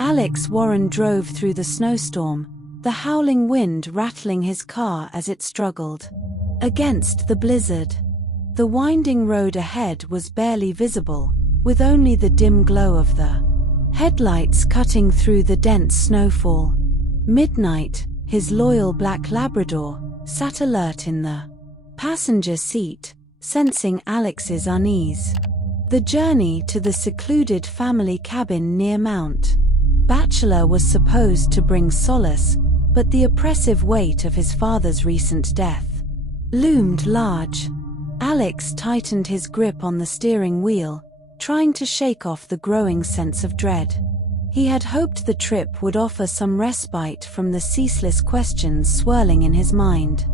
Alex Warren drove through the snowstorm, the howling wind rattling his car as it struggled against the blizzard. The winding road ahead was barely visible, with only the dim glow of the headlights cutting through the dense snowfall. Midnight, his loyal black Labrador, sat alert in the passenger seat, sensing Alex's unease. The journey to the secluded family cabin near Mount Bachelor was supposed to bring solace, but the oppressive weight of his father's recent death loomed large. Alex tightened his grip on the steering wheel, trying to shake off the growing sense of dread. He had hoped the trip would offer some respite from the ceaseless questions swirling in his mind.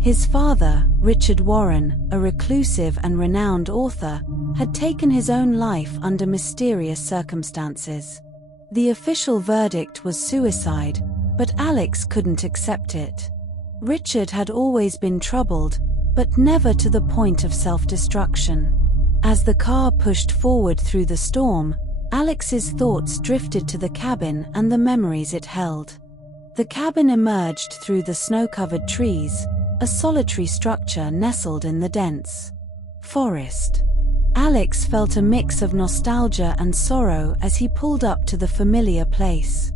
His father, Richard Warren, a reclusive and renowned author, had taken his own life under mysterious circumstances. The official verdict was suicide, but Alex couldn't accept it. Richard had always been troubled, but never to the point of self-destruction. As the car pushed forward through the storm, Alex's thoughts drifted to the cabin and the memories it held. The cabin emerged through the snow-covered trees, a solitary structure nestled in the dense forest. Alex felt a mix of nostalgia and sorrow as he pulled up to the familiar place.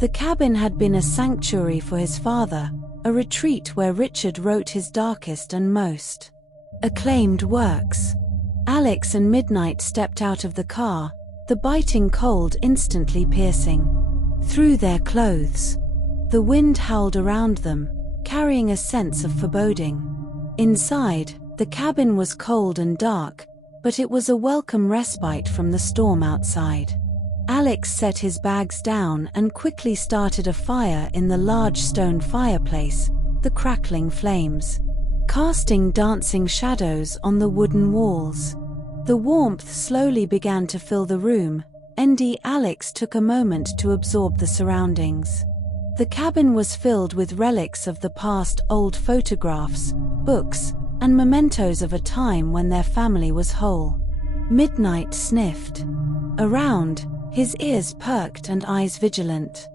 The cabin had been a sanctuary for his father, a retreat where Richard wrote his darkest and most acclaimed works. Alex and Midnight stepped out of the car, the biting cold instantly piercing through their clothes. The wind howled around them, carrying a sense of foreboding. Inside, the cabin was cold and dark, but it was a welcome respite from the storm outside. Alex set his bags down and quickly started a fire in the large stone fireplace, the crackling flames casting dancing shadows on the wooden walls. The warmth slowly began to fill the room, and Alex took a moment to absorb the surroundings. The cabin was filled with relics of the past, old photographs, books, and mementos of a time when their family was whole. Midnight sniffed around, his ears perked and eyes vigilant.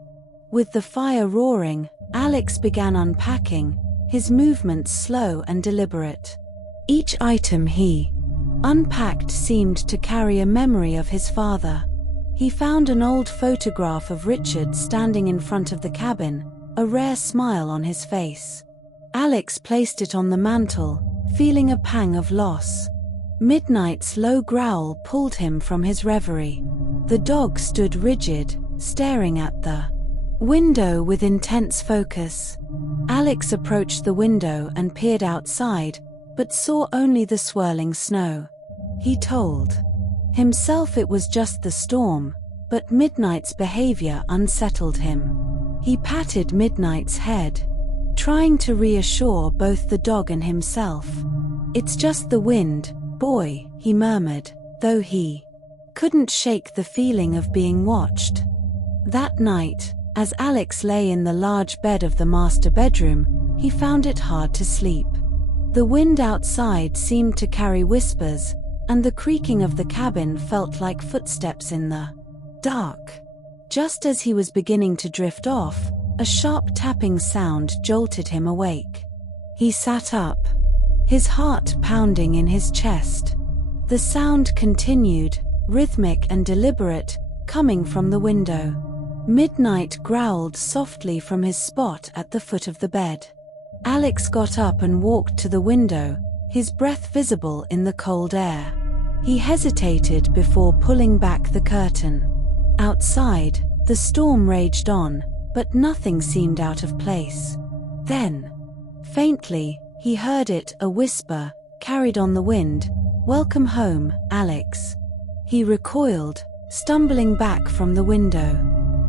With the fire roaring, Alex began unpacking, his movements slow and deliberate. Each item he unpacked seemed to carry a memory of his father. He found an old photograph of Richard standing in front of the cabin, a rare smile on his face. Alex placed it on the mantel, feeling a pang of loss. Midnight's low growl pulled him from his reverie. The dog stood rigid, staring at the window with intense focus. Alex approached the window and peered outside, but saw only the swirling snow. He told himself it was just the storm, but Midnight's behavior unsettled him. He patted Midnight's head, trying to reassure both the dog and himself. "It's just the wind, boy," he murmured, though he couldn't shake the feeling of being watched. That night, as Alex lay in the large bed of the master bedroom, he found it hard to sleep. The wind outside seemed to carry whispers, and the creaking of the cabin felt like footsteps in the dark. Just as he was beginning to drift off, a sharp tapping sound jolted him awake. He sat up, his heart pounding in his chest. The sound continued, rhythmic and deliberate, coming from the window. Midnight growled softly from his spot at the foot of the bed. Alex got up and walked to the window, his breath visible in the cold air. He hesitated before pulling back the curtain. Outside, the storm raged on, but nothing seemed out of place. Then, faintly, he heard it, a whisper, carried on the wind, "Welcome home, Alex." He recoiled, stumbling back from the window.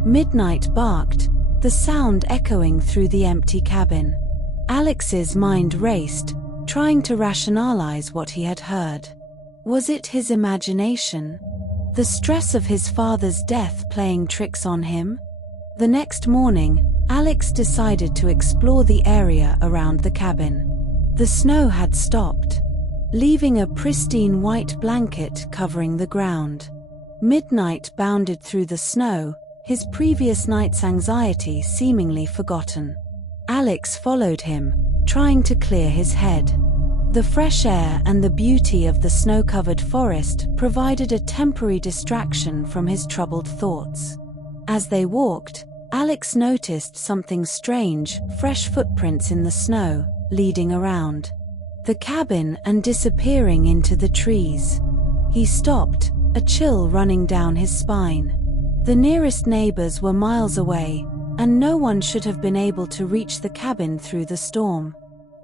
Midnight barked, the sound echoing through the empty cabin. Alex's mind raced, trying to rationalize what he had heard. Was it his imagination? The stress of his father's death playing tricks on him? The next morning, Alex decided to explore the area around the cabin. The snow had stopped, leaving a pristine white blanket covering the ground. Midnight bounded through the snow, his previous night's anxiety seemingly forgotten. Alex followed him, trying to clear his head. The fresh air and the beauty of the snow-covered forest provided a temporary distraction from his troubled thoughts. As they walked, Alex noticed something strange: fresh footprints in the snow, leading around the cabin and disappearing into the trees. He stopped, a chill running down his spine. The nearest neighbors were miles away, and no one should have been able to reach the cabin through the storm.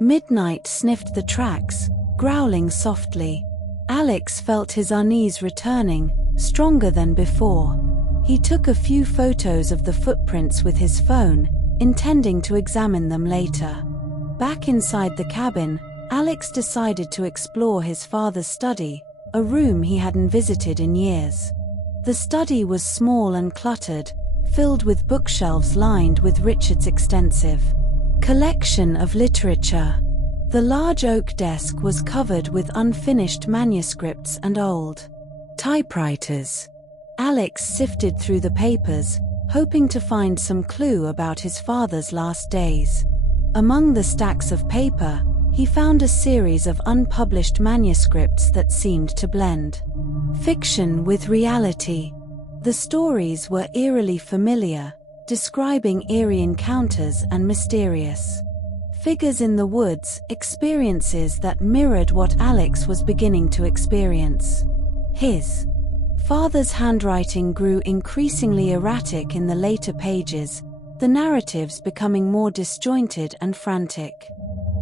Midnight sniffed the tracks, growling softly. Alex felt his unease returning, stronger than before. He took a few photos of the footprints with his phone, intending to examine them later. Back inside the cabin, Alex decided to explore his father's study, a room he hadn't visited in years. The study was small and cluttered, filled with bookshelves lined with Richard's extensive collection of literature. The large oak desk was covered with unfinished manuscripts and old typewriters. Alex sifted through the papers, hoping to find some clue about his father's last days. Among the stacks of paper, he found a series of unpublished manuscripts that seemed to blend fiction with reality. The stories were eerily familiar, describing eerie encounters and mysterious figures in the woods, experiences that mirrored what Alex was beginning to experience. His father's handwriting grew increasingly erratic in the later pages, the narratives becoming more disjointed and frantic.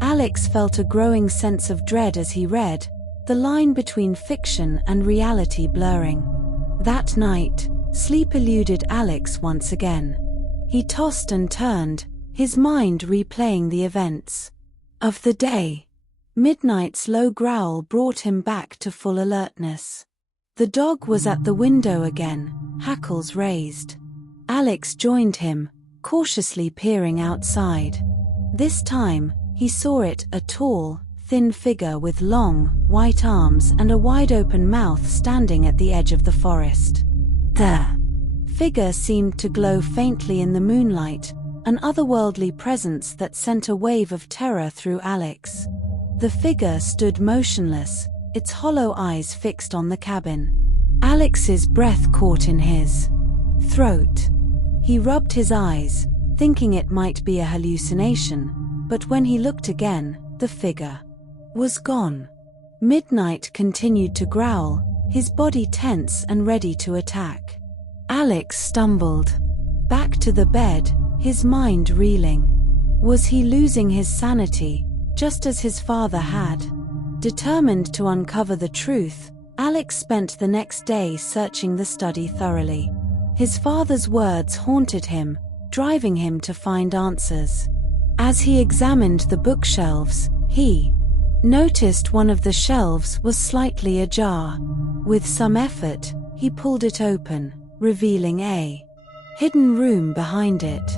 Alex felt a growing sense of dread as he read, the line between fiction and reality blurring. That night, sleep eluded Alex once again. He tossed and turned, his mind replaying the events of the day. Midnight's low growl brought him back to full alertness. The dog was at the window again, hackles raised. Alex joined him, cautiously peering outside. This time, he saw it, a tall, thin figure with long, white arms and a wide-open mouth standing at the edge of the forest. The figure seemed to glow faintly in the moonlight, an otherworldly presence that sent a wave of terror through Alex. The figure stood motionless, its hollow eyes fixed on the cabin. Alex's breath caught in his throat. He rubbed his eyes, thinking it might be a hallucination, but when he looked again, the figure was gone. Midnight continued to growl, his body tense and ready to attack. Alex stumbled back to the bed, his mind reeling. Was he losing his sanity, just as his father had? Determined to uncover the truth, Alex spent the next day searching the study thoroughly. His father's words haunted him, driving him to find answers. As he examined the bookshelves, he noticed one of the shelves was slightly ajar. With some effort, he pulled it open, revealing a hidden room behind it.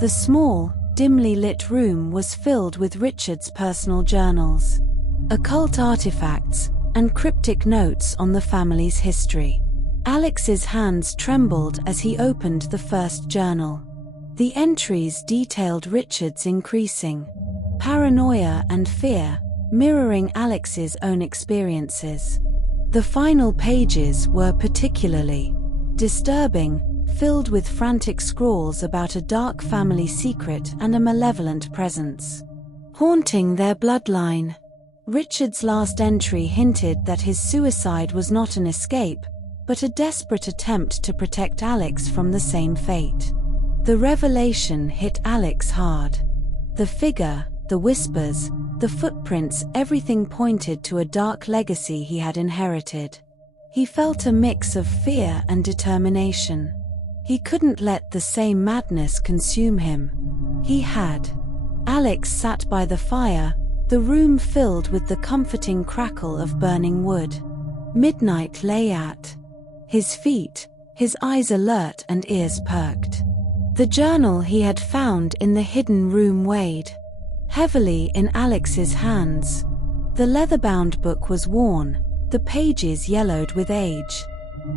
The small, dimly lit room was filled with Richard's personal journals, occult artifacts, and cryptic notes on the family's history. Alex's hands trembled as he opened the first journal. The entries detailed Richard's increasing paranoia and fear, mirroring Alex's own experiences. The final pages were particularly disturbing, filled with frantic scrawls about a dark family secret and a malevolent presence haunting their bloodline. Richard's last entry hinted that his suicide was not an escape, but a desperate attempt to protect Alex from the same fate. The revelation hit Alex hard. The figure, the whispers, the footprints, everything pointed to a dark legacy he had inherited. He felt a mix of fear and determination. He couldn't let the same madness consume him. He had. Alex sat by the fire, the room filled with the comforting crackle of burning wood. Midnight lay at his feet, his eyes alert and ears perked. The journal he had found in the hidden room weighed heavily in Alex's hands. The leather-bound book was worn, the pages yellowed with age.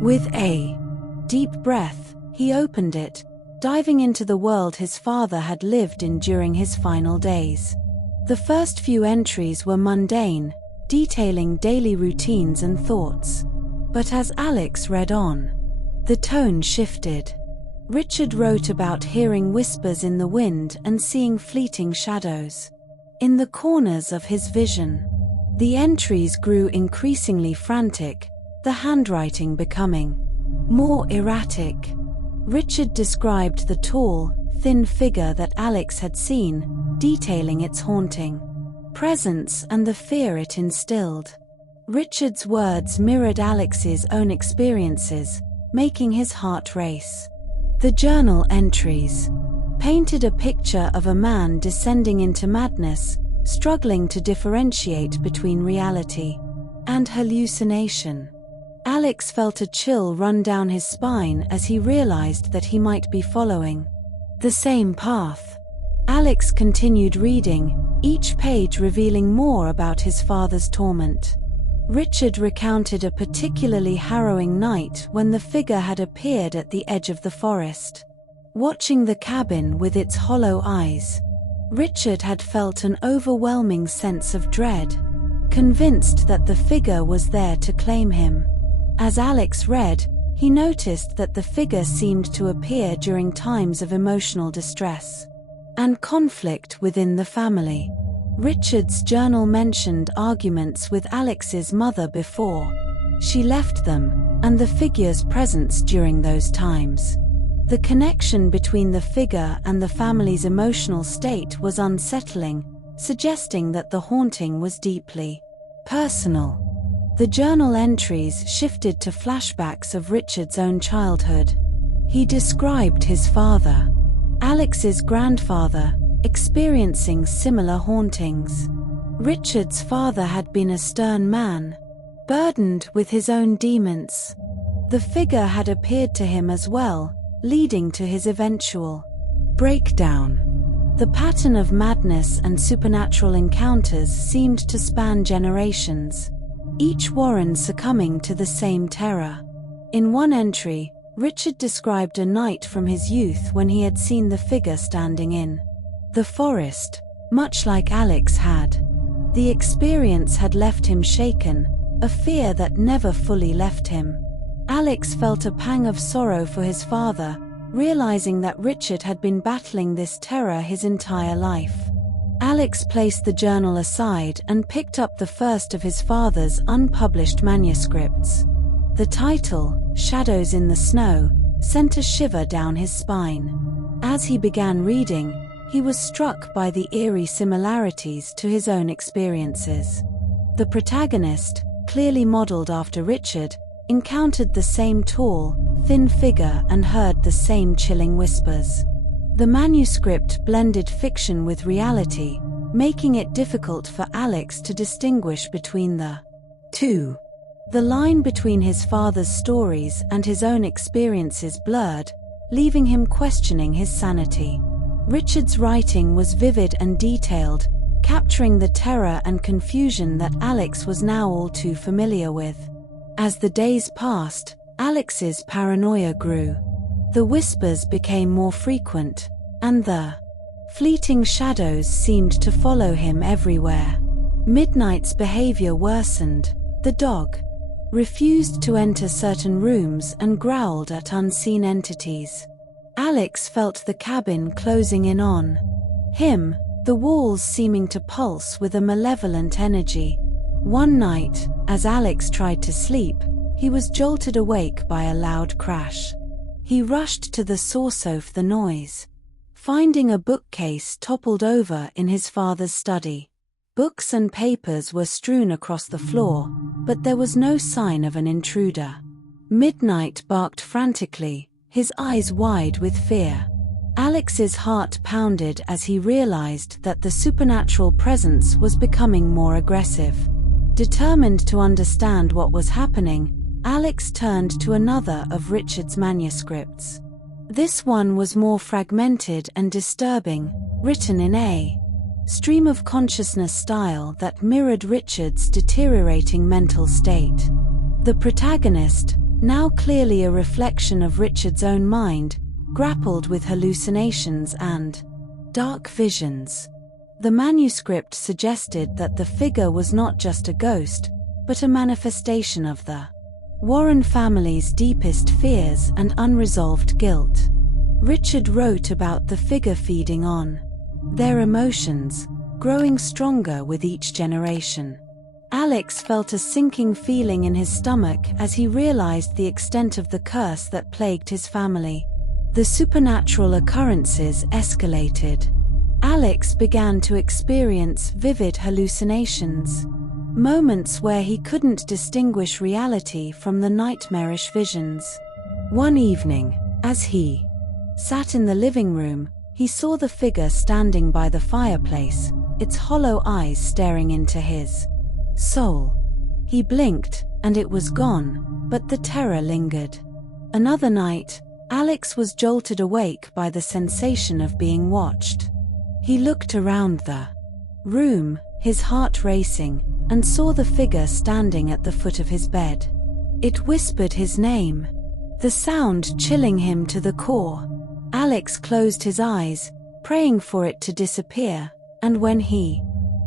With a deep breath, He opened it, diving into the world his father had lived in during his final days. The first few entries were mundane, detailing daily routines and thoughts. But as Alex read on, the tone shifted. Richard wrote about hearing whispers in the wind and seeing fleeting shadows in the corners of his vision. The entries grew increasingly frantic, the handwriting becoming more erratic. Richard described the tall, thin figure that Alex had seen, detailing its haunting presence and the fear it instilled. Richard's words mirrored Alex's own experiences, making his heart race. The journal entries painted a picture of a man descending into madness, struggling to differentiate between reality and hallucination. Alex felt a chill run down his spine as he realized that he might be following the same path. Alex continued reading, each page revealing more about his father's torment. Richard recounted a particularly harrowing night when the figure had appeared at the edge of the forest, watching the cabin with its hollow eyes. Richard had felt an overwhelming sense of dread, convinced that the figure was there to claim him. As Alex read, he noticed that the figure seemed to appear during times of emotional distress and conflict within the family. Richard's journal mentioned arguments with Alex's mother before she left them, and the figure's presence during those times. The connection between the figure and the family's emotional state was unsettling, suggesting that the haunting was deeply personal. The journal entries shifted to flashbacks of Richard's own childhood. He described his father, Alex's grandfather, experiencing similar hauntings. Richard's father had been a stern man, burdened with his own demons. The figure had appeared to him as well, leading to his eventual breakdown. The pattern of madness and supernatural encounters seemed to span generations, each Warren succumbing to the same terror. In one entry, Richard described a night from his youth when he had seen the figure standing in the forest, much like Alex had. The experience had left him shaken, a fear that never fully left him. Alex felt a pang of sorrow for his father, realizing that Richard had been battling this terror his entire life. Alex placed the journal aside and picked up the first of his father's unpublished manuscripts. The title, Shadows in the Snow, sent a shiver down his spine. As he began reading, he was struck by the eerie similarities to his own experiences. The protagonist, clearly modeled after Richard, encountered the same tall, thin figure and heard the same chilling whispers. The manuscript blended fiction with reality, making it difficult for Alex to distinguish between the two. The line between his father's stories and his own experiences blurred, leaving him questioning his sanity. Richard's writing was vivid and detailed, capturing the terror and confusion that Alex was now all too familiar with. As the days passed, Alex's paranoia grew. The whispers became more frequent, and the fleeting shadows seemed to follow him everywhere. Midnight's behavior worsened. The dog refused to enter certain rooms and growled at unseen entities. Alex felt the cabin closing in on him, the walls seeming to pulse with a malevolent energy. One night, as Alex tried to sleep, he was jolted awake by a loud crash. He rushed to the source of the noise, finding a bookcase toppled over in his father's study. Books and papers were strewn across the floor, but there was no sign of an intruder. Midnight barked frantically, his eyes wide with fear. Alex's heart pounded as he realized that the supernatural presence was becoming more aggressive. Determined to understand what was happening, Alex turned to another of Richard's manuscripts. This one was more fragmented and disturbing, written in a stream of consciousness style that mirrored Richard's deteriorating mental state. The protagonist, now clearly a reflection of Richard's own mind, grappled with hallucinations and dark visions. The manuscript suggested that the figure was not just a ghost, but a manifestation of the Warren family's deepest fears and unresolved guilt. Richard wrote about the figure feeding on their emotions, growing stronger with each generation. Alex felt a sinking feeling in his stomach as he realized the extent of the curse that plagued his family. The supernatural occurrences escalated. Alex began to experience vivid hallucinations, moments where he couldn't distinguish reality from the nightmarish visions. One evening, as he sat in the living room, he saw the figure standing by the fireplace, its hollow eyes staring into his soul. He blinked, and it was gone, but the terror lingered. Another night, Alex was jolted awake by the sensation of being watched. He looked around the room, his heart racing, and saw the figure standing at the foot of his bed. It whispered his name, the sound chilling him to the core. Alex closed his eyes, praying for it to disappear, and when he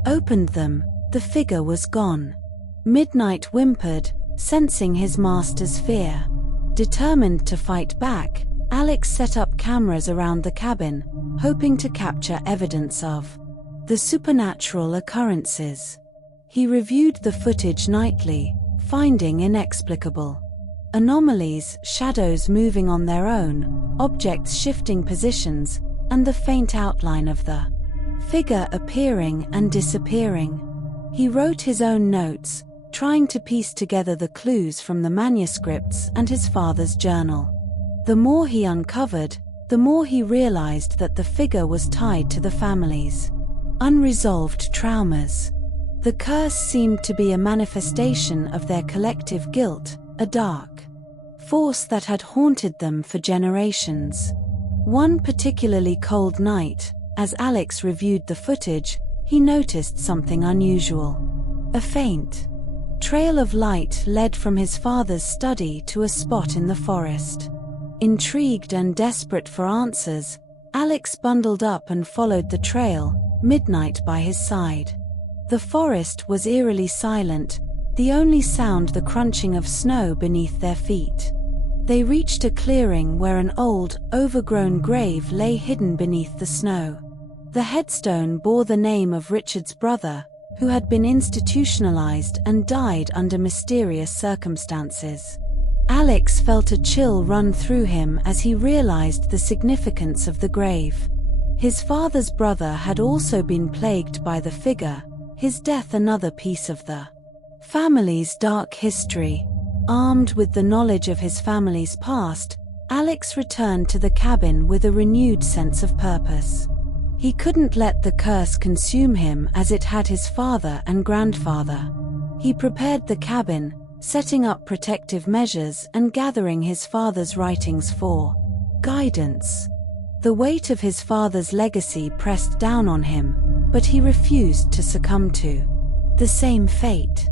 opened them, the figure was gone. Midnight whimpered, sensing his master's fear. Determined to fight back, Alex set up cameras around the cabin, hoping to capture evidence of the supernatural occurrences. He reviewed the footage nightly, finding inexplicable anomalies, shadows moving on their own, objects shifting positions, and the faint outline of the figure appearing and disappearing. He wrote his own notes, trying to piece together the clues from the manuscripts and his father's journal. The more he uncovered, the more he realized that the figure was tied to the family's unresolved traumas. The curse seemed to be a manifestation of their collective guilt, a dark force that had haunted them for generations. One particularly cold night, as Alex reviewed the footage, he noticed something unusual. A faint trail of light led from his father's study to a spot in the forest. Intrigued and desperate for answers, Alex bundled up and followed the trail, midnight by his side. The forest was eerily silent, the only sound the crunching of snow beneath their feet. They reached a clearing where an old, overgrown grave lay hidden beneath the snow. The headstone bore the name of Richard's brother, who had been institutionalized and died under mysterious circumstances. Alex felt a chill run through him as he realized the significance of the grave. His father's brother had also been plagued by the figure, his death another piece of the family's dark history. Armed with the knowledge of his family's past, Alex returned to the cabin with a renewed sense of purpose. He couldn't let the curse consume him as it had his father and grandfather. He prepared the cabin, setting up protective measures and gathering his father's writings for guidance. The weight of his father's legacy pressed down on him, but he refused to succumb to the same fate.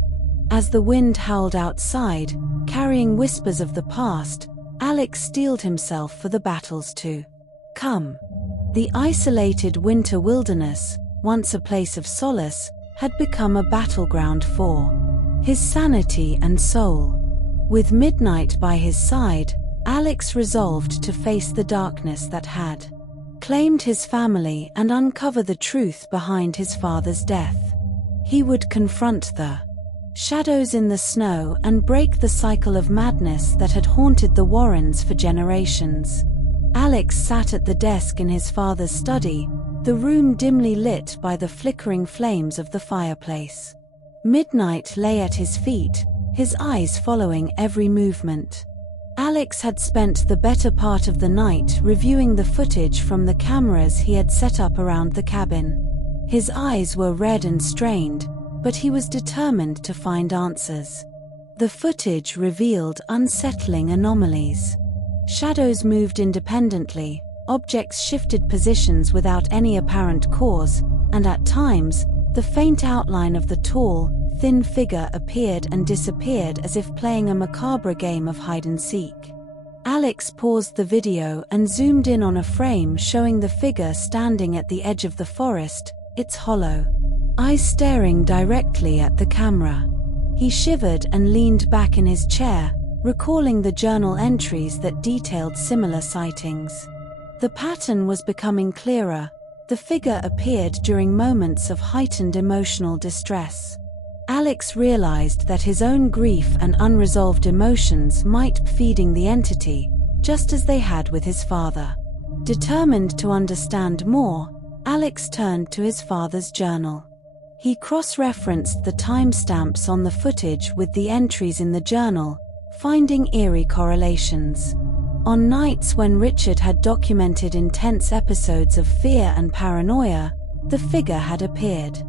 As the wind howled outside, carrying whispers of the past, Alex steeled himself for the battles to come. The isolated winter wilderness, once a place of solace, had become a battleground for his sanity and soul. With midnight by his side, Alex resolved to face the darkness that had claimed his family and uncover the truth behind his father's death. He would confront the shadows in the snow and break the cycle of madness that had haunted the Warrens for generations. Alex sat at the desk in his father's study, the room dimly lit by the flickering flames of the fireplace. Midnight lay at his feet, his eyes following every movement. Alex had spent the better part of the night reviewing the footage from the cameras he had set up around the cabin. His eyes were red and strained, but he was determined to find answers. The footage revealed unsettling anomalies. Shadows moved independently, objects shifted positions without any apparent cause, and at times, the faint outline of the tall, thin figure appeared and disappeared as if playing a macabre game of hide-and-seek. Alex paused the video and zoomed in on a frame showing the figure standing at the edge of the forest, its hollow eyes staring directly at the camera. He shivered and leaned back in his chair, recalling the journal entries that detailed similar sightings. The pattern was becoming clearer. The figure appeared during moments of heightened emotional distress. Alex realized that his own grief and unresolved emotions might be feeding the entity, just as they had with his father. Determined to understand more, Alex turned to his father's journal. He cross-referenced the timestamps on the footage with the entries in the journal, finding eerie correlations. On nights when Richard had documented intense episodes of fear and paranoia, the figure had appeared.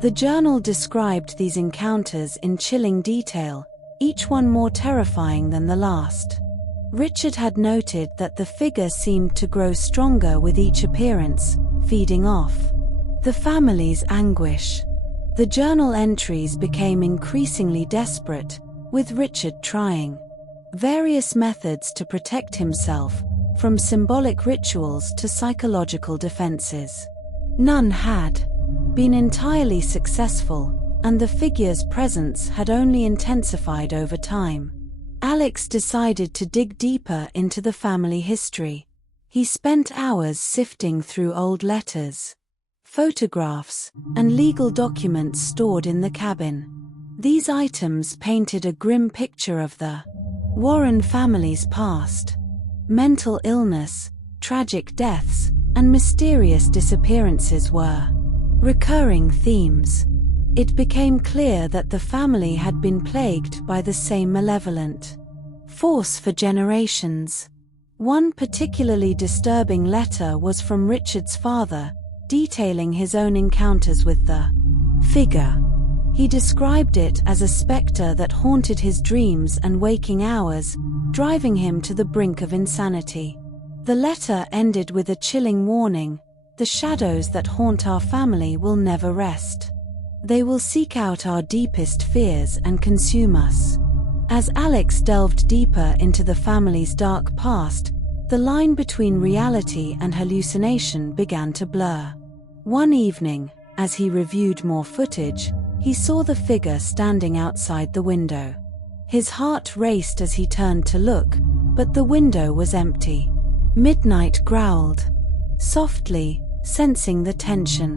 The journal described these encounters in chilling detail, each one more terrifying than the last. Richard had noted that the figure seemed to grow stronger with each appearance, feeding off the family's anguish. The journal entries became increasingly desperate, with Richard trying various methods to protect himself, from symbolic rituals to psychological defenses. None had been entirely successful, and the figure's presence had only intensified over time. Alex decided to dig deeper into the family history. He spent hours sifting through old letters, photographs, and legal documents stored in the cabin. These items painted a grim picture of the Warren family's past. Mental illness, tragic deaths, and mysterious disappearances were recurring themes. It became clear that the family had been plagued by the same malevolent force for generations. One particularly disturbing letter was from Richard's father, detailing his own encounters with the figure. He described it as a specter that haunted his dreams and waking hours, driving him to the brink of insanity. The letter ended with a chilling warning: "The shadows that haunt our family will never rest. They will seek out our deepest fears and consume us." As Alex delved deeper into the family's dark past, the line between reality and hallucination began to blur. One evening, as he reviewed more footage, he saw the figure standing outside the window. His heart raced as he turned to look, but the window was empty. Midnight growled softly, sensing the tension.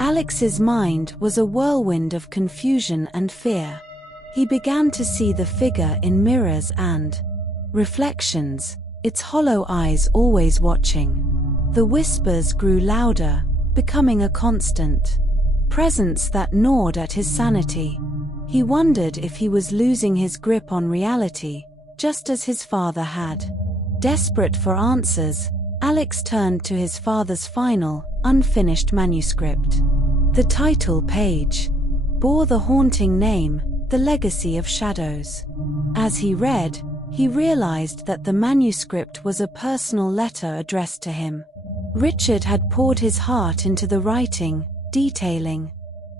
Alex's mind was a whirlwind of confusion and fear. He began to see the figure in mirrors and reflections, its hollow eyes always watching. The whispers grew louder, becoming a constant presence that gnawed at his sanity. He wondered if he was losing his grip on reality, just as his father had. Desperate for answers, Alex turned to his father's final, unfinished manuscript. The title page bore the haunting name, "The Legacy of Shadows." As he read, he realized that the manuscript was a personal letter addressed to him. Richard had poured his heart into the writing, detailing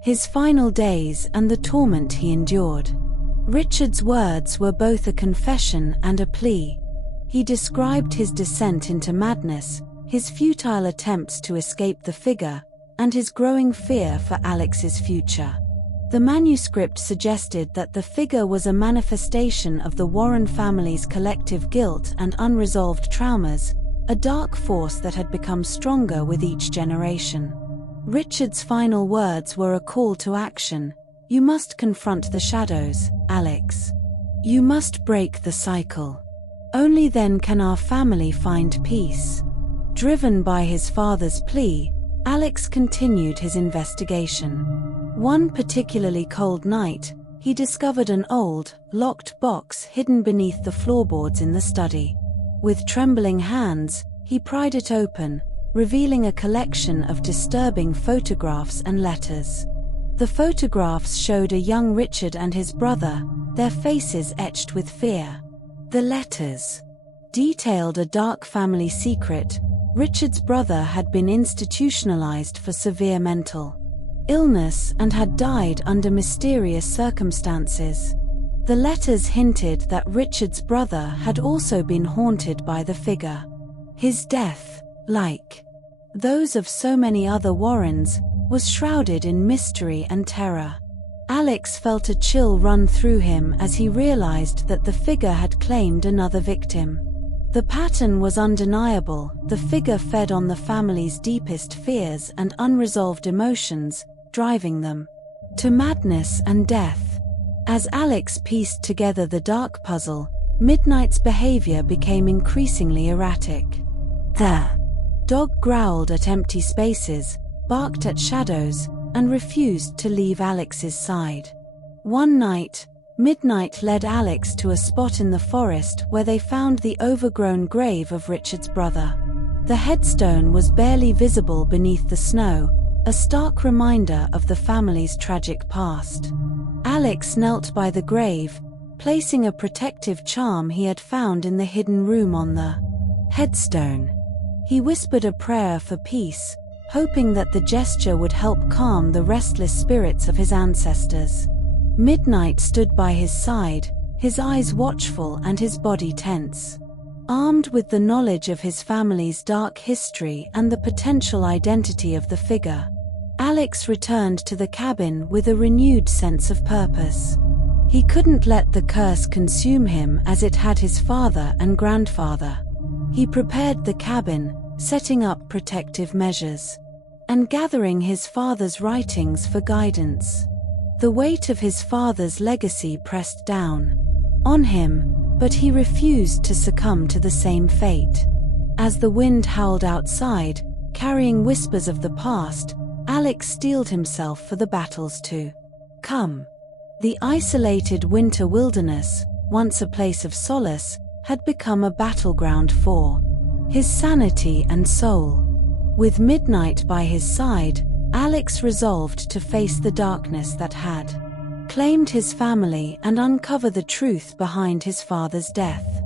his final days and the torment he endured. Richard's words were both a confession and a plea. He described his descent into madness, his futile attempts to escape the figure, and his growing fear for Alex's future. The manuscript suggested that the figure was a manifestation of the Warren family's collective guilt and unresolved traumas, a dark force that had become stronger with each generation. Richard's final words were a call to action. "You must confront the shadows, Alex. You must break the cycle. Only then can our family find peace." Driven by his father's plea, Alex continued his investigation. One particularly cold night, he discovered an old, locked box hidden beneath the floorboards in the study. With trembling hands, he pried it open, revealing a collection of disturbing photographs and letters. The photographs showed a young Richard and his brother, their faces etched with fear. The letters detailed a dark family secret. Richard's brother had been institutionalized for severe mental illness and had died under mysterious circumstances. The letters hinted that Richard's brother had also been haunted by the figure. His death, like those of so many other Warrens, was shrouded in mystery and terror. Alex felt a chill run through him as he realized that the figure had claimed another victim. The pattern was undeniable. The figure fed on the family's deepest fears and unresolved emotions, driving them to madness and death. As Alex pieced together the dark puzzle, Midnight's behavior became increasingly erratic. The dog growled at empty spaces, barked at shadows, and refused to leave Alex's side. One night, Midnight led Alex to a spot in the forest where they found the overgrown grave of Richard's brother. The headstone was barely visible beneath the snow, a stark reminder of the family's tragic past. Alex knelt by the grave, placing a protective charm he had found in the hidden room on the headstone. He whispered a prayer for peace, hoping that the gesture would help calm the restless spirits of his ancestors. Midnight stood by his side, his eyes watchful and his body tense. Armed with the knowledge of his family's dark history and the potential identity of the figure, Alex returned to the cabin with a renewed sense of purpose. He couldn't let the curse consume him as it had his father and grandfather. He prepared the cabin, setting up protective measures, and gathering his father's writings for guidance. The weight of his father's legacy pressed down on him, but he refused to succumb to the same fate. As the wind howled outside, carrying whispers of the past, Alex steeled himself for the battles to come. The isolated winter wilderness, once a place of solace, had become a battleground for his sanity and soul. With Midnight by his side, Alex resolved to face the darkness that had claimed his family and uncover the truth behind his father's death.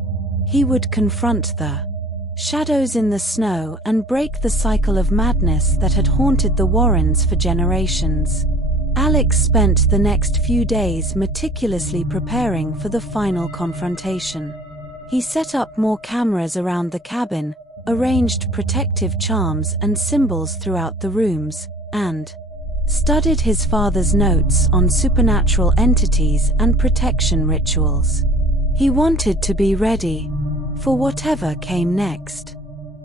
He would confront the shadows in the snow and break the cycle of madness that had haunted the Warrens for generations. Alex spent the next few days meticulously preparing for the final confrontation. He set up more cameras around the cabin, arranged protective charms and symbols throughout the rooms, and studied his father's notes on supernatural entities and protection rituals. He wanted to be ready for whatever came next.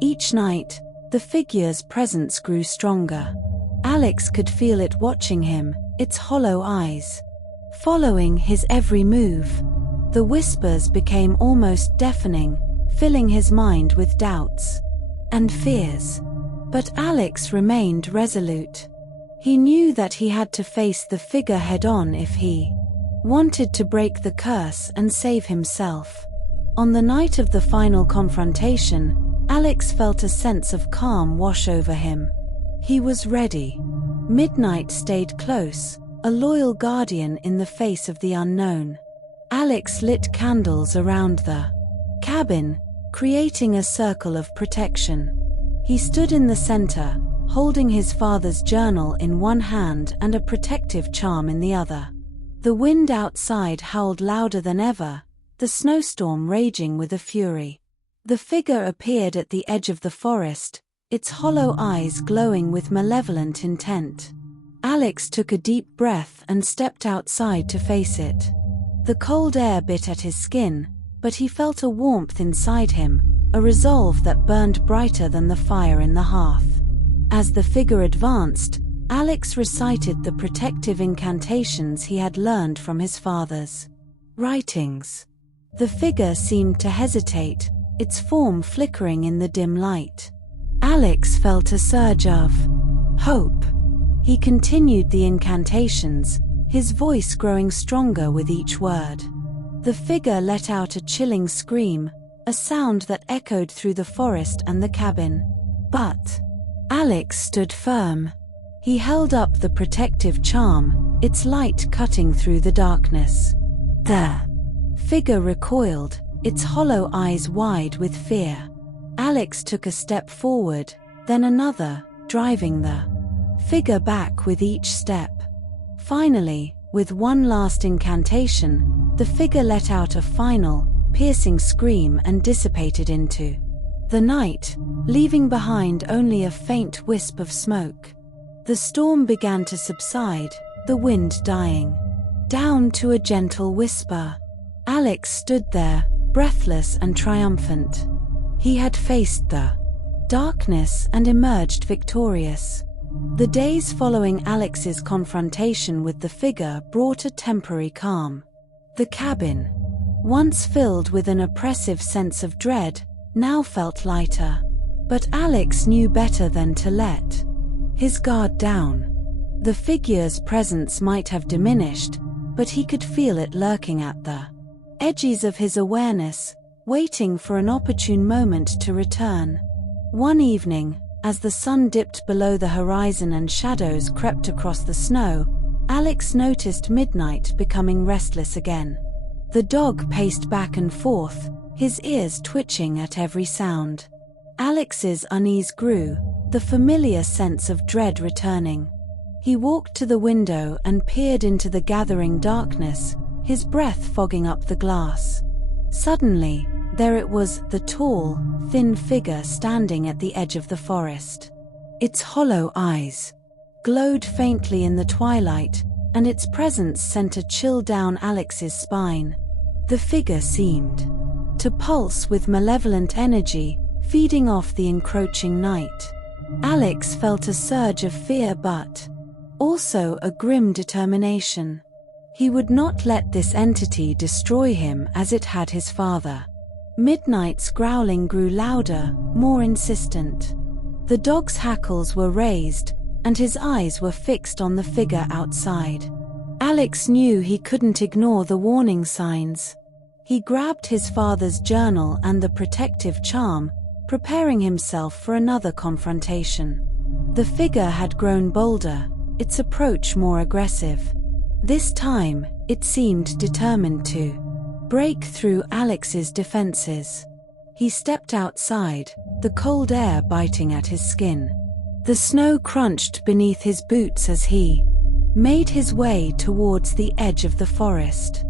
Each night, the figure's presence grew stronger. Alex could feel it watching him, its hollow eyes following his every move. The whispers became almost deafening, filling his mind with doubts and fears. But Alex remained resolute. He knew that he had to face the figure head-on if he wanted to break the curse and save himself. On the night of the final confrontation, Alex felt a sense of calm wash over him. He was ready. Midnight stayed close, a loyal guardian in the face of the unknown. Alex lit candles around the cabin, creating a circle of protection. He stood in the center, holding his father's journal in one hand and a protective charm in the other. The wind outside howled louder than ever, the snowstorm raging with a fury. The figure appeared at the edge of the forest, its hollow eyes glowing with malevolent intent. Alex took a deep breath and stepped outside to face it. The cold air bit at his skin, but he felt a warmth inside him, a resolve that burned brighter than the fire in the hearth. As the figure advanced, Alex recited the protective incantations he had learned from his father's writings. The figure seemed to hesitate, its form flickering in the dim light. Alex felt a surge of hope. He continued the incantations, his voice growing stronger with each word. The figure let out a chilling scream, a sound that echoed through the forest and the cabin. But Alex stood firm. He held up the protective charm, its light cutting through the darkness. The figure recoiled, its hollow eyes wide with fear. Alex took a step forward, then another, driving the figure back with each step. Finally, with one last incantation, the figure let out a final, piercing scream and dissipated into the night, leaving behind only a faint wisp of smoke. The storm began to subside, the wind dying down to a gentle whisper. Alex stood there, breathless and triumphant. He had faced the darkness and emerged victorious. The days following Alex's confrontation with the figure brought a temporary calm. The cabin, once filled with an oppressive sense of dread, now felt lighter. But Alex knew better than to let his guard down. The figure's presence might have diminished, but he could feel it lurking at the edges of his awareness, waiting for an opportune moment to return. One evening, as the sun dipped below the horizon and shadows crept across the snow, Alex noticed Midnight becoming restless again. The dog paced back and forth, his ears twitching at every sound. Alex's unease grew, the familiar sense of dread returning. He walked to the window and peered into the gathering darkness, his breath fogging up the glass. Suddenly, there it was, the tall, thin figure standing at the edge of the forest. Its hollow eyes glowed faintly in the twilight, and its presence sent a chill down Alex's spine. The figure seemed to pulse with malevolent energy, feeding off the encroaching night. Alex felt a surge of fear but also a grim determination. He would not let this entity destroy him as it had his father. Midnight's growling grew louder, more insistent. The dog's hackles were raised, and his eyes were fixed on the figure outside. Alex knew he couldn't ignore the warning signs. He grabbed his father's journal and the protective charm, preparing himself for another confrontation. The figure had grown bolder, its approach more aggressive. This time, it seemed determined to break through Alex's defenses. He stepped outside, the cold air biting at his skin. The snow crunched beneath his boots as he made his way towards the edge of the forest.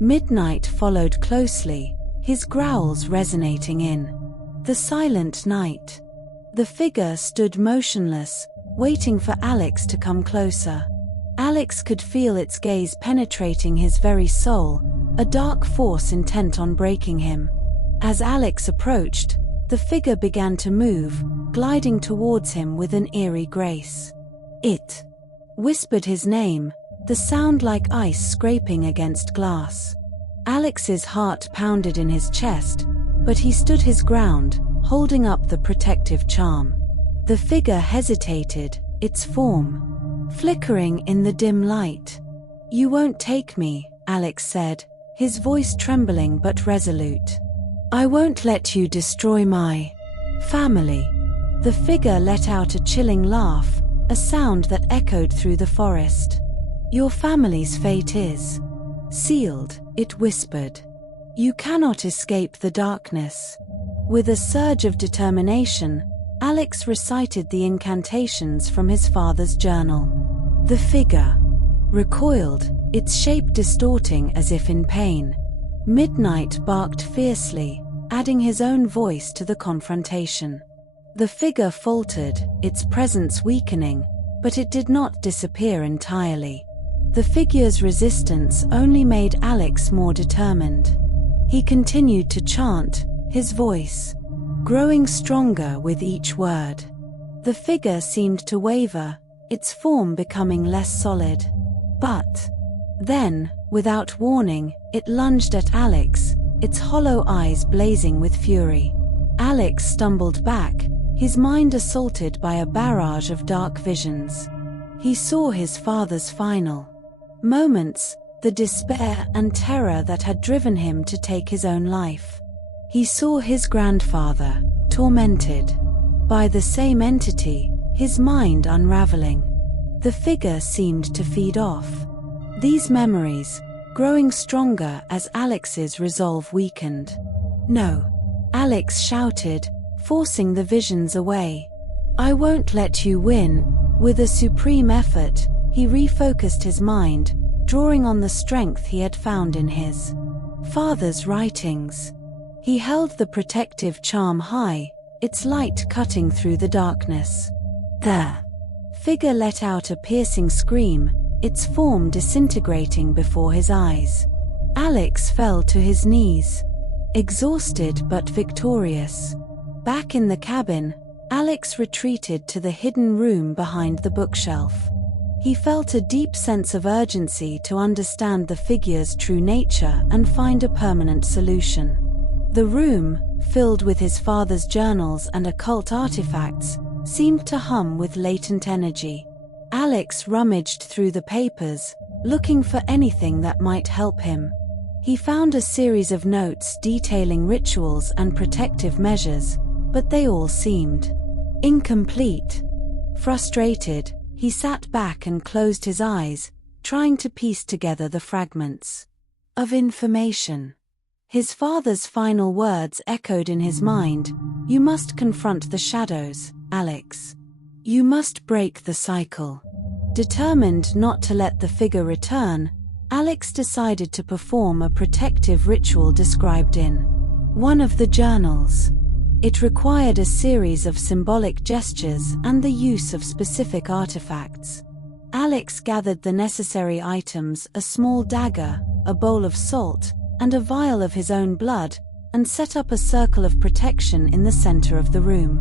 Midnight followed closely, his growls resonating in the silent night. The figure stood motionless, waiting for Alex to come closer. Alex could feel its gaze penetrating his very soul, a dark force intent on breaking him. As Alex approached, the figure began to move, gliding towards him with an eerie grace. It whispered his name, the sound like ice scraping against glass. Alex's heart pounded in his chest, but he stood his ground, holding up the protective charm. The figure hesitated, its form flickering in the dim light. "You won't take me," Alex said, his voice trembling but resolute. "I won't let you destroy my family." The figure let out a chilling laugh, a sound that echoed through the forest. "Your family's fate is sealed," it whispered. "You cannot escape the darkness." With a surge of determination, Alex recited the incantations from his father's journal. The figure recoiled, its shape distorting as if in pain. Midnight barked fiercely, adding his own voice to the confrontation. The figure faltered, its presence weakening, but it did not disappear entirely. The figure's resistance only made Alex more determined. He continued to chant, his voice growing stronger with each word. The figure seemed to waver, its form becoming less solid. But then, without warning, it lunged at Alex, its hollow eyes blazing with fury. Alex stumbled back, his mind assaulted by a barrage of dark visions. He saw his father's final moments, the despair and terror that had driven him to take his own life. He saw his grandfather, tormented by the same entity, his mind unraveling. The figure seemed to feed off these memories, growing stronger as Alex's resolve weakened. "No!" Alex shouted, forcing the visions away. "I won't let you win." With a supreme effort, he refocused his mind, drawing on the strength he had found in his father's writings. He held the protective charm high, its light cutting through the darkness. The figure let out a piercing scream, its form disintegrating before his eyes. Alex fell to his knees, exhausted but victorious. Back in the cabin, Alex retreated to the hidden room behind the bookshelf. He felt a deep sense of urgency to understand the figure's true nature and find a permanent solution. The room, filled with his father's journals and occult artifacts, seemed to hum with latent energy. Alex rummaged through the papers, looking for anything that might help him. He found a series of notes detailing rituals and protective measures, but they all seemed incomplete. Frustrated, he sat back and closed his eyes, trying to piece together the fragments of information. His father's final words echoed in his mind: "You must confront the shadows, Alex. You must break the cycle." Determined not to let the figure return, Alex decided to perform a protective ritual described in one of the journals. It required a series of symbolic gestures and the use of specific artifacts. Alex gathered the necessary items: a small dagger, a bowl of salt, and a vial of his own blood, and set up a circle of protection in the center of the room.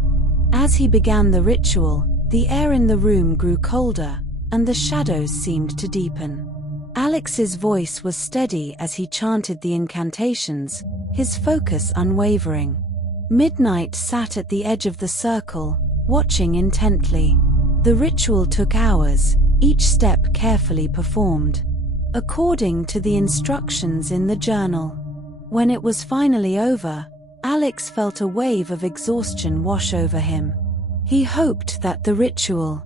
As he began the ritual, the air in the room grew colder, and the shadows seemed to deepen. Alex's voice was steady as he chanted the incantations, his focus unwavering. Midnight sat at the edge of the circle, watching intently. The ritual took hours, each step carefully performed according to the instructions in the journal. When it was finally over, Alex felt a wave of exhaustion wash over him. He hoped that the ritual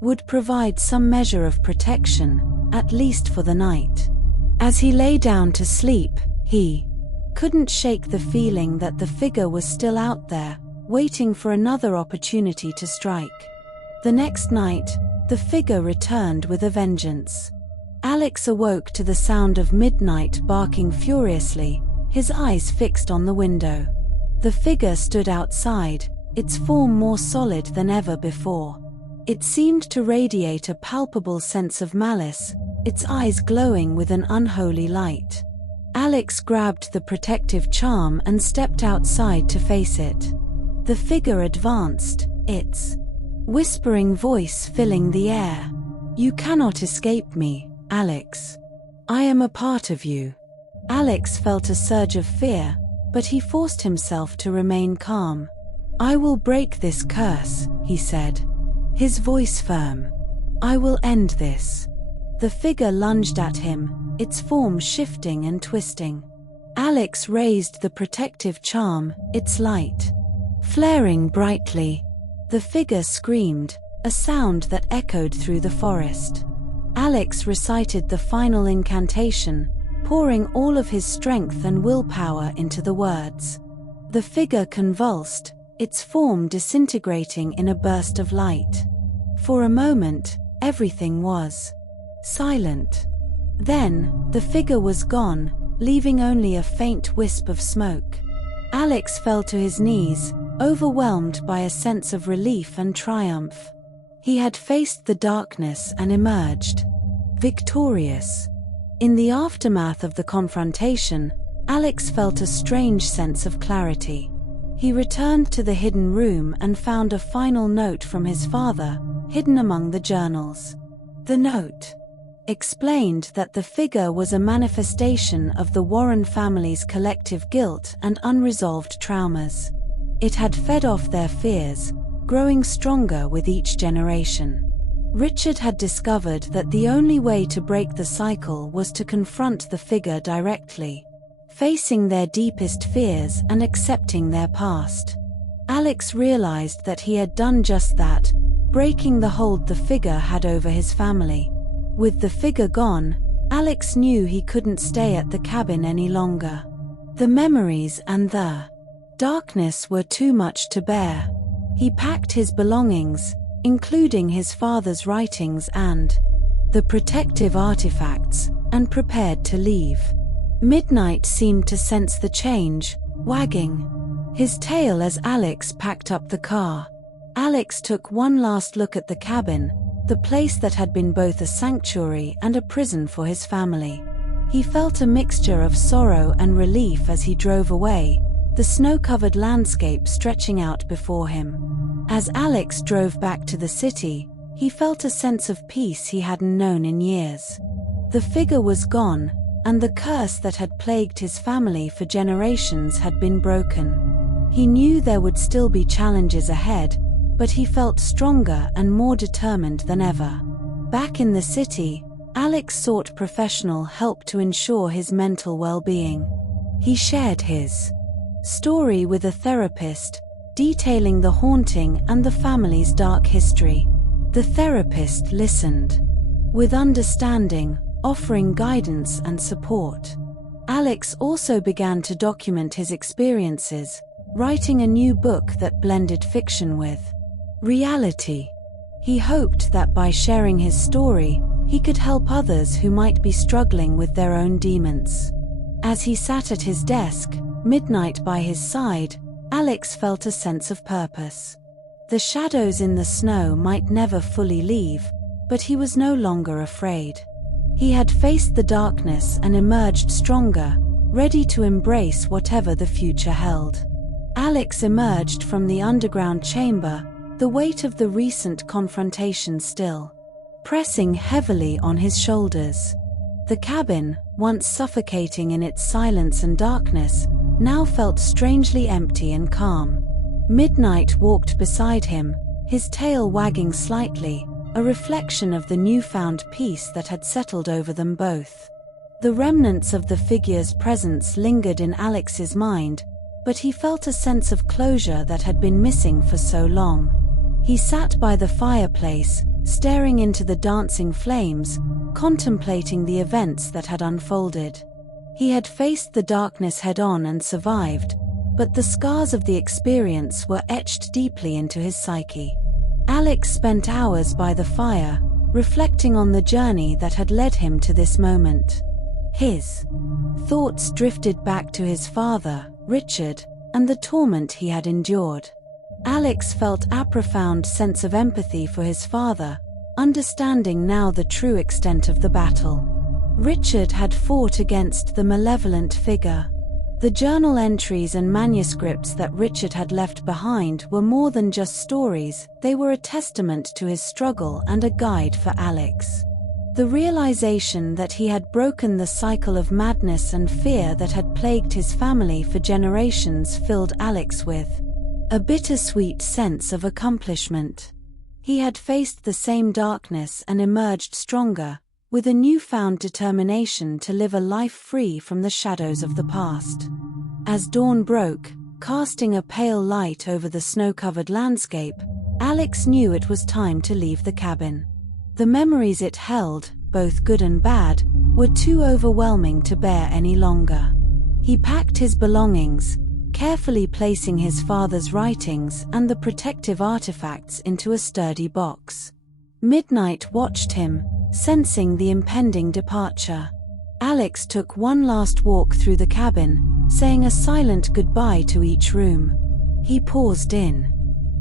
would provide some measure of protection, at least for the night. As he lay down to sleep, he couldn't shake the feeling that the figure was still out there, waiting for another opportunity to strike. The next night, the figure returned with a vengeance. Alex awoke to the sound of midnight barking furiously, his eyes fixed on the window. The figure stood outside, its form more solid than ever before. It seemed to radiate a palpable sense of malice, its eyes glowing with an unholy light. Alex grabbed the protective charm and stepped outside to face it. The figure advanced, its whispering voice filling the air. "You cannot escape me, Alex. I am a part of you." Alex felt a surge of fear, but he forced himself to remain calm. "I will break this curse," he said, his voice firm. "I will end this." The figure lunged at him, its form shifting and twisting. Alex raised the protective charm, its light flaring brightly. The figure screamed, a sound that echoed through the forest. Alex recited the final incantation, pouring all of his strength and willpower into the words. The figure convulsed, its form disintegrating in a burst of light. For a moment, everything was silent. Then, the figure was gone, leaving only a faint wisp of smoke. Alex fell to his knees, overwhelmed by a sense of relief and triumph. He had faced the darkness and emerged victorious. In the aftermath of the confrontation, Alex felt a strange sense of clarity. He returned to the hidden room and found a final note from his father, hidden among the journals. The note explained that the figure was a manifestation of the Warren family's collective guilt and unresolved traumas. It had fed off their fears, growing stronger with each generation. Richard had discovered that the only way to break the cycle was to confront the figure directly, facing their deepest fears and accepting their past. Alex realized that he had done just that, breaking the hold the figure had over his family. With the figure gone, Alex knew he couldn't stay at the cabin any longer. The memories and the darkness were too much to bear. He packed his belongings, including his father's writings and the protective artifacts, and prepared to leave. Midnight seemed to sense the change, wagging his tail as Alex packed up the car. Alex took one last look at the cabin, the place that had been both a sanctuary and a prison for his family. He felt a mixture of sorrow and relief as he drove away, the snow-covered landscape stretching out before him. As Alex drove back to the city, he felt a sense of peace he hadn't known in years. The figure was gone, and the curse that had plagued his family for generations had been broken. He knew there would still be challenges ahead, but he felt stronger and more determined than ever. Back in the city, Alex sought professional help to ensure his mental well-being. He shared his story with a therapist, detailing the haunting and the family's dark history. The therapist listened with understanding, offering guidance and support. Alex also began to document his experiences, writing a new book that blended fiction with reality. He hoped that by sharing his story, he could help others who might be struggling with their own demons. As he sat at his desk, Midnight by his side, Alex felt a sense of purpose. The shadows in the snow might never fully leave, but he was no longer afraid. He had faced the darkness and emerged stronger, ready to embrace whatever the future held. Alex emerged from the underground chamber, the weight of the recent confrontation still pressing heavily on his shoulders. The cabin, once suffocating in its silence and darkness, now felt strangely empty and calm. Midnight walked beside him, his tail wagging slightly, a reflection of the newfound peace that had settled over them both. The remnants of the figure's presence lingered in Alex's mind, but he felt a sense of closure that had been missing for so long. He sat by the fireplace, staring into the dancing flames, contemplating the events that had unfolded. He had faced the darkness head-on and survived, but the scars of the experience were etched deeply into his psyche. Alex spent hours by the fire, reflecting on the journey that had led him to this moment. His thoughts drifted back to his father, Richard, and the torment he had endured. Alex felt a profound sense of empathy for his father, understanding now the true extent of the battle. Richard had fought against the malevolent figure. The journal entries and manuscripts that Richard had left behind were more than just stories, they were a testament to his struggle and a guide for Alex. The realization that he had broken the cycle of madness and fear that had plagued his family for generations filled Alex with a bittersweet sense of accomplishment. He had faced the same darkness and emerged stronger, with a newfound determination to live a life free from the shadows of the past. As dawn broke, casting a pale light over the snow-covered landscape, Alex knew it was time to leave the cabin. The memories it held, both good and bad, were too overwhelming to bear any longer. He packed his belongings, carefully placing his father's writings and the protective artifacts into a sturdy box. Midnight watched him, sensing the impending departure. Alex took one last walk through the cabin, saying a silent goodbye to each room. He paused in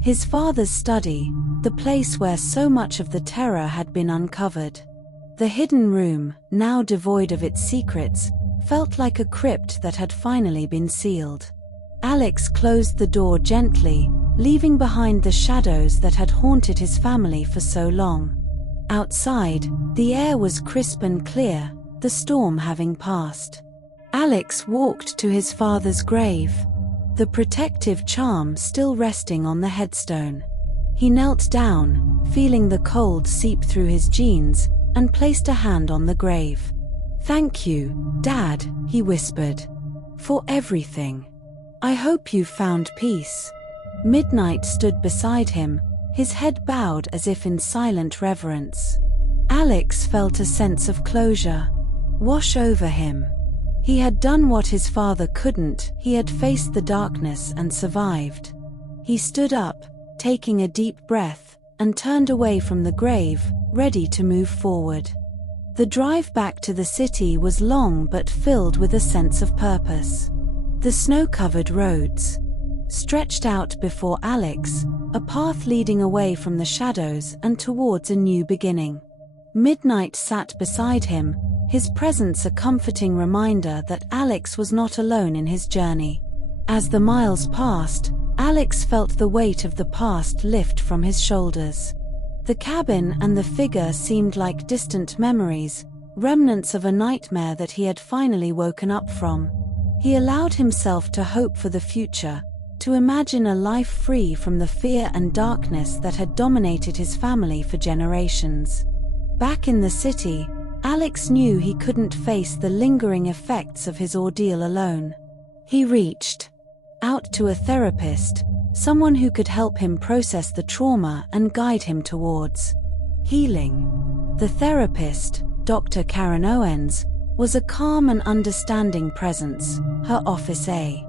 his father's study, the place where so much of the terror had been uncovered. The hidden room, now devoid of its secrets, felt like a crypt that had finally been sealed. Alex closed the door gently, leaving behind the shadows that had haunted his family for so long. Outside, the air was crisp and clear, the storm having passed. Alex walked to his father's grave, the protective charm still resting on the headstone. He knelt down, feeling the cold seep through his jeans, and placed a hand on the grave. "Thank you, Dad," he whispered, "for everything. I hope you found peace." Midnight stood beside him, his head bowed as if in silent reverence. Alex felt a sense of closure wash over him. He had done what his father couldn't, he had faced the darkness and survived. He stood up, taking a deep breath, and turned away from the grave, ready to move forward. The drive back to the city was long but filled with a sense of purpose. The snow-covered roads stretched out before Alex, a path leading away from the shadows and towards a new beginning. Midnight sat beside him, his presence a comforting reminder that Alex was not alone in his journey. As the miles passed, Alex felt the weight of the past lift from his shoulders. The cabin and the figure seemed like distant memories, remnants of a nightmare that he had finally woken up from. He allowed himself to hope for the future, to imagine a life free from the fear and darkness that had dominated his family for generations. Back in the city, Alex knew he couldn't face the lingering effects of his ordeal alone. He reached out to a therapist, someone who could help him process the trauma and guide him towards healing. The therapist, Dr. Karen Owens, was a calm and understanding presence, her office a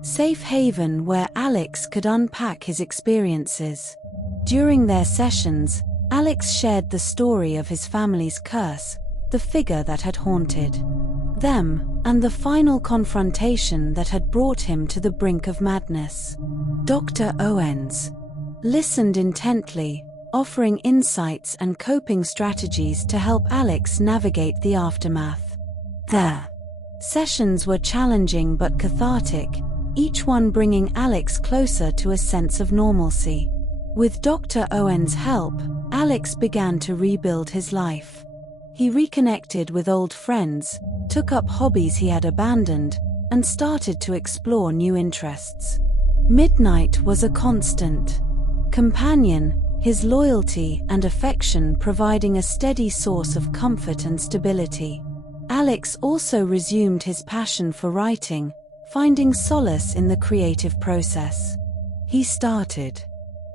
safe haven where Alex could unpack his experiences. During their sessions, Alex shared the story of his family's curse, the figure that had haunted them, and the final confrontation that had brought him to the brink of madness. Dr. Owens listened intently, offering insights and coping strategies to help Alex navigate the aftermath. The sessions were challenging but cathartic, each one bringing Alex closer to a sense of normalcy. With Dr. Owens' help, Alex began to rebuild his life. He reconnected with old friends, took up hobbies he had abandoned, and started to explore new interests. Midnight was a constant companion, his loyalty and affection providing a steady source of comfort and stability. Alex also resumed his passion for writing, finding solace in the creative process. He started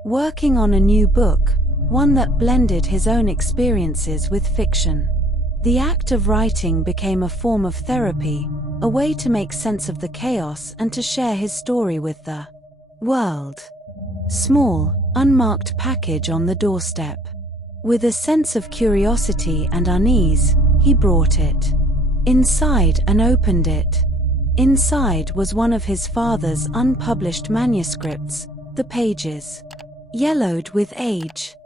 working on a new book, one that blended his own experiences with fiction. The act of writing became a form of therapy, a way to make sense of the chaos and to share his story with the world. Small, unmarked package on the doorstep. With a sense of curiosity and unease, he brought it inside and opened it. Inside was one of his father's unpublished manuscripts, the pages yellowed with age.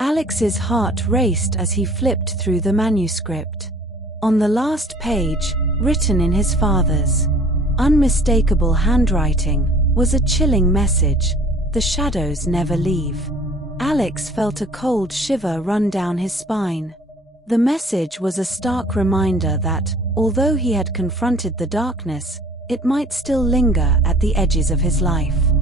Alex's heart raced as he flipped through the manuscript. On the last page, written in his father's unmistakable handwriting, was a chilling message: "The shadows never leave." Alex felt a cold shiver run down his spine. The message was a stark reminder that, although he had confronted the darkness, it might still linger at the edges of his life.